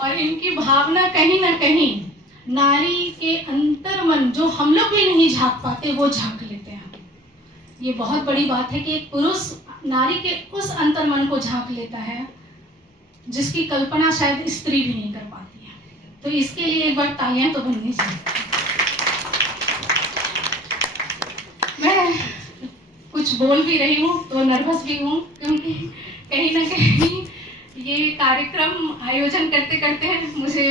और इनकी भावना कहीं ना कहीं नारी के अंतर्मन जो हम लोग भी नहीं झांक पाते वो झांक लेते हैं। ये बहुत बड़ी बात है कि एक पुरुष नारी के उस अंतर्मन को झांक लेता है जिसकी कल्पना शायद स्त्री भी नहीं कर पाती है। तो इसके लिए एक बार तालियां तो बननी चाहिए। मैं कुछ बोल भी रही हूँ तो नर्वस भी हूँ, क्योंकि कहीं ना कहीं ये कार्यक्रम आयोजन करते करते मुझे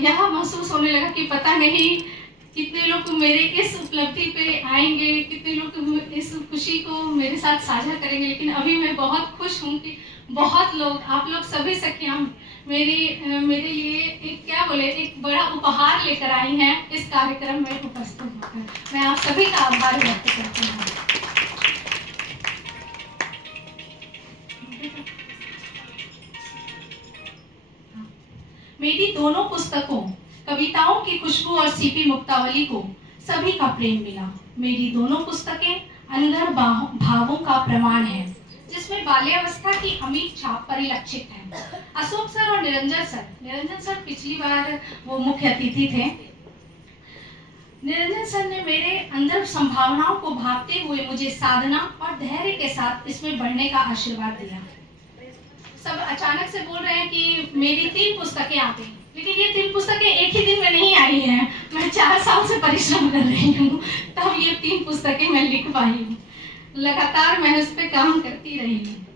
यह महसूस होने लगा कि पता नहीं कितने लोग मेरे इस उपलब्धि पे आएंगे, कितने लोग इस खुशी को मेरे साथ साझा करेंगे। लेकिन अभी मैं बहुत खुश हूँ कि बहुत लोग, आप लोग सभी सखियाँ मेरे लिए एक बड़ा उपहार लेकर आई हैं इस कार्यक्रम में उपस्थित होकर। मैं आप सभी का आभार व्यक्त करती हूँ। मेरी दोनों पुस्तकों कविताओं की खुशबू और सीपी मुक्तावली को सभी का प्रेम मिला। मेरी दोनों पुस्तकें अनघड़ भावों का प्रमाण है, जिसमें बाल्यावस्था की अमिट छाप परिलक्षित है। अशोक सर और निरंजन सर पिछली बार वो मुख्य अतिथि थे। निरंजन सर ने मेरे अंदर संभावनाओं को भांपते हुए मुझे साधना और धैर्य के साथ इसमें बढ़ने का आशीर्वाद दिया। सब अचानक से बोल रहे हैं कि मेरी 3 पुस्तकें आ गई, लेकिन ये 3 पुस्तकें एक ही दिन में नहीं आई हैं। मैं 4 साल से परिश्रम कर रही हूँ, तब ये 3 पुस्तकें मैं लिख पाई हूँ। लगातार मैं उस पर काम करती रही हूँ।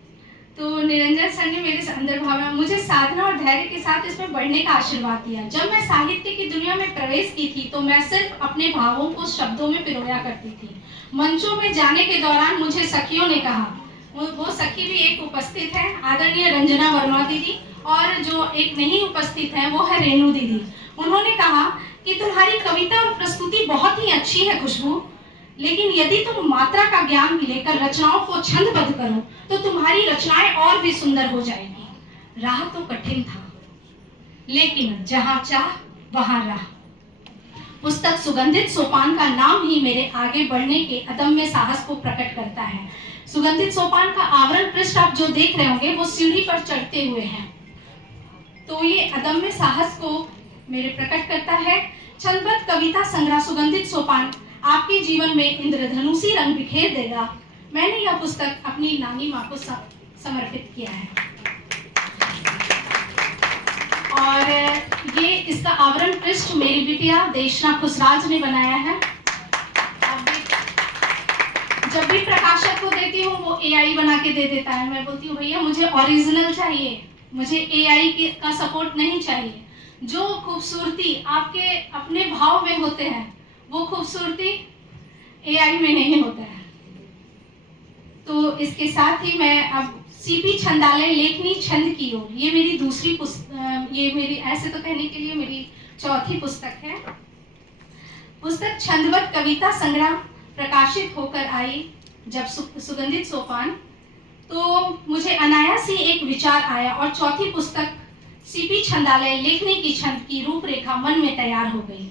तो निरंजन सर ने मेरे अंदर भावना, मुझे साधना और धैर्य के साथ इसमें बढ़ने का आशीर्वाद दिया। जब मैं साहित्य की दुनिया में प्रवेश की थी तो मैं सिर्फ अपने भावों को शब्दों में पिरोया करती थी। मंचों में जाने के दौरान मुझे सखियों ने कहा, वो सखी भी एक उपस्थित है, आदरणीय रंजना वर्मा दीदी, और जो एक नहीं उपस्थित है वो है रेणु दीदी। उन्होंने कहा कि तुम्हारी कविता और प्रस्तुति बहुत ही अच्छी है खुशबू, लेकिन यदि तुम मात्रा का ज्ञान लेकर रचनाओं को छंदबद्ध करो तो तुम्हारी रचनाएं और भी सुंदर हो जाएगी। राह तो कठिन था, लेकिन जहां चाह वहां राह। पुस्तक सुगंधित सोपान का नाम ही मेरे आगे बढ़ने के अदम्य साहस को प्रकट करता है। सुगंधित सोपान का आवरण पृष्ठ आप जो देख रहे होंगे वो सीढ़ी पर चढ़ते हुए हैं, तो ये अदम्य साहस को मेरे प्रकट करता है। छंदबद्ध कविता संग्रह सुगंधित सोपान आपके जीवन में इंद्रधनुषी रंग बिखेर देगा। मैंने यह पुस्तक अपनी नानी माँ को समर्पित किया है, और ये इसका आवरण पृष्ठ मेरी बिटिया देशना खुशराज ने बनाया है। जब भी प्रकाशक को देती हूँ वो एआई बना के दे देता है। मैं बोलती हूँ भैया मुझे ओरिजिनल चाहिए, मुझे एआई का सपोर्ट नहीं चाहिए। जो खूबसूरती आपके अपने भाव में होते हैं वो खूबसूरती एआई में नहीं होता है। तो इसके साथ ही मैं अब सीपी छंदालय लेखनी छंद की ओर, ये मेरी दूसरी पुस्तक, ये मेरी ऐसे तो कहने के लिए मेरी चौथी पुस्तक है। पुस्तक छंदबद्ध कविता संग्रह प्रकाशित होकर आई जब सुगंधित सोपान, तो मुझे अनायास ही एक विचार आया और चौथी पुस्तक सीपी छंदालय लेखनी की छंद की रूपरेखा मन में तैयार हो गई।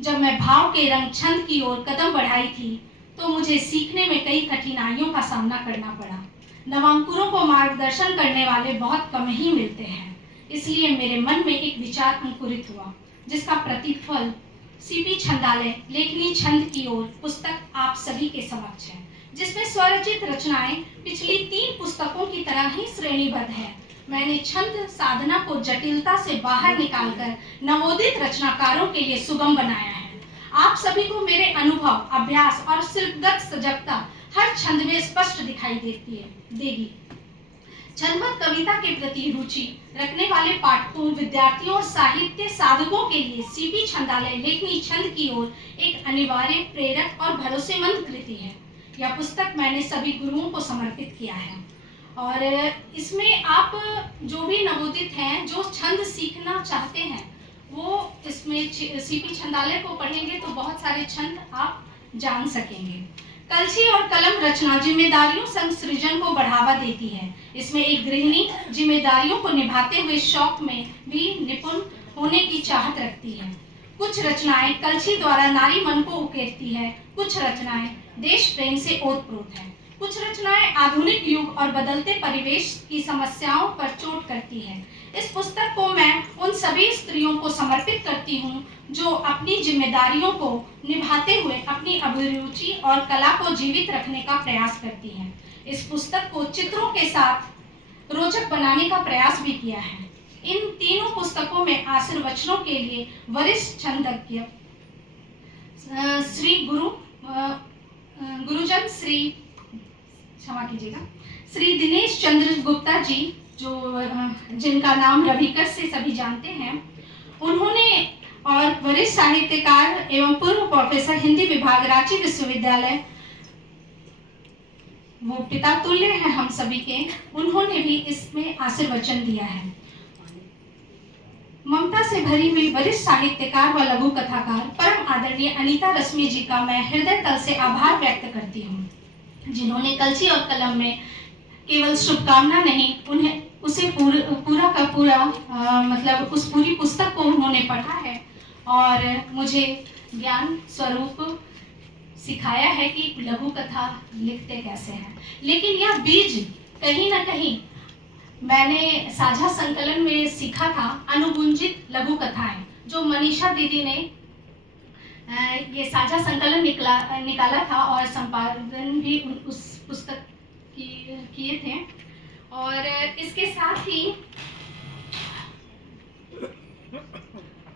जब मैं भाव के रंग छंद की ओर कदम बढ़ाई थी तो मुझे सीखने में कई कठिनाइयों का सामना करना पड़ा। नवांकुरों को मार्गदर्शन करने वाले बहुत कम ही मिलते हैं, इसलिए मेरे मन में एक विचार अंकुरित हुआ जिसका प्रतिफल सीपी छंदालय लेखनी छंद की ओर पुस्तक आप सभी के समक्ष है, जिसमें स्वरचित रचनाएं पिछली 3 पुस्तकों की तरह ही श्रेणीबद्ध है। मैंने छंद साधना को जटिलता से बाहर निकालकर नवोदित रचनाकारों के लिए सुगम बनाया है। आप सभी को मेरे अनुभव, अभ्यास और शिल्पगत सजगता हर छंद में स्पष्ट दिखाई देगी। छंदबद्ध कविता के प्रति रुचि रखने वाले पाठकों, विद्यार्थियों और साहित्य साधकों के लिए सीपी छंदालय लेखनी छंद की ओर एक अनिवार्य, प्रेरक और भरोसेमंद कृति है। यह पुस्तक मैंने सभी गुरुओं को समर्पित किया है, और इसमें आप जो भी नवोदित हैं, जो छंद सीखना चाहते हैं, वो इसमें सीपी छंदालय को पढ़ेंगे तो बहुत सारे छंद आप जान सकेंगे। कलछी और कलम रचना जिम्मेदारियों संग सृजन को बढ़ावा देती है। इसमें एक गृहिणी जिम्मेदारियों को निभाते हुए शौक में भी निपुण होने की चाहत रखती है। कुछ रचनाएं कलछी द्वारा नारी मन को उकेरती है, कुछ रचनाएं देश प्रेम से ओतप्रोत है, कुछ रचनाएं आधुनिक युग और बदलते परिवेश की समस्याओं पर चोट करती है। इस पुस्तक को मैं सभी स्त्रियों को समर्पित करती हूँ जो अपनी जिम्मेदारियों को निभाते हुए अपनी अभिरुचि और कला को जीवित रखने का प्रयास करती हैं। इस पुस्तक को चित्रों के साथ रोचक बनाने का प्रयास भी किया है। इन तीनों पुस्तकों में आशीर्वचनों के लिए वरिष्ठ छंदज्ञ श्री गुरुजन श्री क्षमा कीजिएगा श्री दिनेश चंद्र गुप्ता जी, जो जिनका नाम रविकर से सभी जानते हैं, उन्होंने और वरिष्ठ साहित्यकार एवं पूर्व प्रोफेसर हिंदी विभाग रांची विश्वविद्यालय, वो पिता तुल्य हैं हम सभी के, उन्होंने भी इसमें आशीर्वचन दिया है। ममता से भरी हुई वरिष्ठ साहित्यकार व लघु कथाकार परम आदरणीय अनीता रश्मि जी का मैं हृदय तल से आभार व्यक्त करती हूँ, जिन्होंने कलची और कलम में केवल शुभकामना नहीं, उन्हें उसे पूरा का पूरा मतलब उस पूरी पुस्तक को उन्होंने पढ़ा है और मुझे ज्ञान स्वरूप सिखाया है कि लघु कथा लिखते कैसे हैं। लेकिन यह बीज कहीं ना कहीं मैंने साझा संकलन में सीखा था, अनुगुंजित लघु कथाएं, जो मनीषा दीदी ने ये साझा संकलन निकाला था और संपादन भी उस पुस्तक किए थे। और इसके साथ ही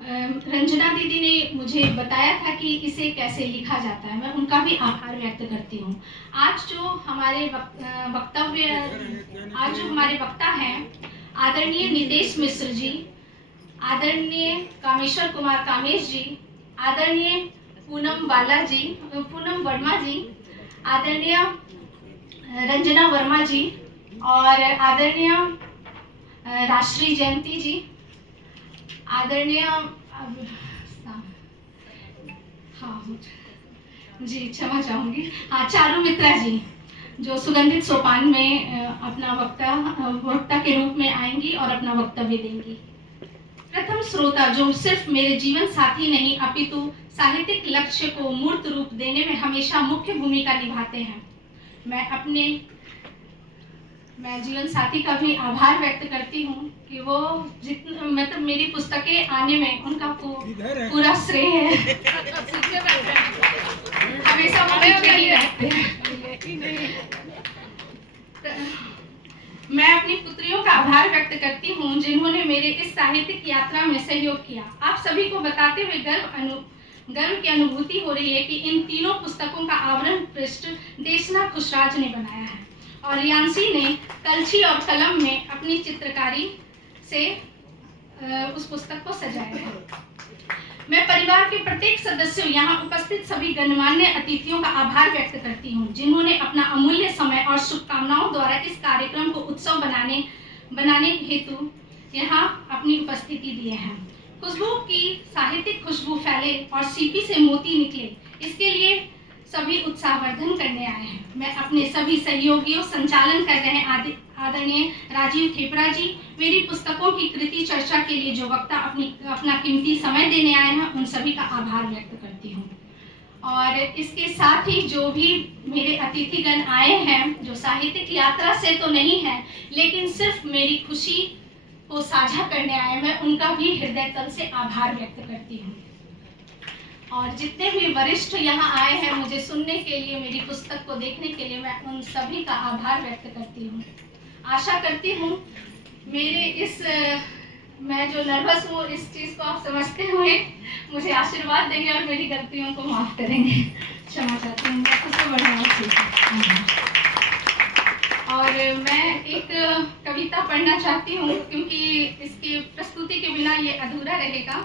रंजना दीदी ने मुझे बताया था कि इसे कैसे लिखा जाता है, मैं उनका भी आभार व्यक्त करती हूँ। आज जो हमारे वक्ता हैं आदरणीय नितेश मिश्र जी, आदरणीय कामेश्वर कुमार कामेश जी, आदरणीय पूनम वर्मा जी, आदरणीय रंजना वर्मा जी और आदरणीय राष्ट्रीय जयंती जी, आदरणीय जी क्षमा चाहूँगी चारू मित्रा जी, जो सुगंधित सोपान में अपना वक्ता के रूप में आएंगी और अपना वक्तव्य देंगी। प्रथम श्रोता, जो सिर्फ मेरे जीवन साथी नहीं अपितु साहित्यिक लक्ष्य को मूर्त रूप देने में हमेशा मुख्य भूमिका निभाते हैं। मैं जीवन साथी का भी आभार व्यक्त करती हूँ कि वो मतलब मेरी पुस्तकें आने में उनका पूरा श्रेय है। हमेशा मैं अपनी पुत्रियों का आभार व्यक्त करती हूँ जिन्होंने मेरे इस साहित्यिक यात्रा में सहयोग किया। आप सभी को बताते हुए गर्व की अनुभूति हो रही है कि इन तीनों पुस्तकों का आवरण पृष्ठ देशनाथ खुशराज ने बनाया है और यांसी ने कलछी और कलम में अपनी चित्रकारी से उस पुस्तक को सजाया है। मैं परिवार के प्रत्येक सदस्यों, यहाँ उपस्थित सभी गणमान्य अतिथियों का आभार व्यक्त करती हूँ जिन्होंने अपना अमूल्य समय और शुभकामनाओं द्वारा इस कार्यक्रम को उत्सव बनाने हेतु यहाँ अपनी उपस्थिति दिए हैं। खुशबू की साहित्यिक खुशबू फैले और सीपी से मोती निकले, इसके लिए सभी उत्साहवर्धन करने आए हैं। मैं अपने सभी सहयोगियों, संचालन कर रहे आदरणीय राजीव थेपरा जी, मेरी पुस्तकों की कृति चर्चा के लिए जो वक्ता अपना कीमती समय देने आए हैं, उन सभी का आभार व्यक्त करती हूँ। और इसके साथ ही जो भी मेरे अतिथिगण आए हैं, जो साहित्यिक यात्रा से तो नहीं है लेकिन सिर्फ मेरी खुशी को साझा करने आए, मैं उनका भी हृदय तल से आभार व्यक्त करती हूँ। और जितने भी वरिष्ठ यहाँ आए हैं मुझे सुनने के लिए, मेरी पुस्तक को देखने के लिए, मैं उन सभी का आभार व्यक्त करती हूँ। आशा करती हूँ मैं जो नर्वस हूँ इस चीज़ को आप समझते हुए मुझे आशीर्वाद देंगे और मेरी गलतियों को माफ़ करेंगे। क्षमा चाहती हूँ। और मैं एक कविता पढ़ना चाहती हूँ क्योंकि इसकी प्रस्तुति के बिना ये अधूरा रहेगा।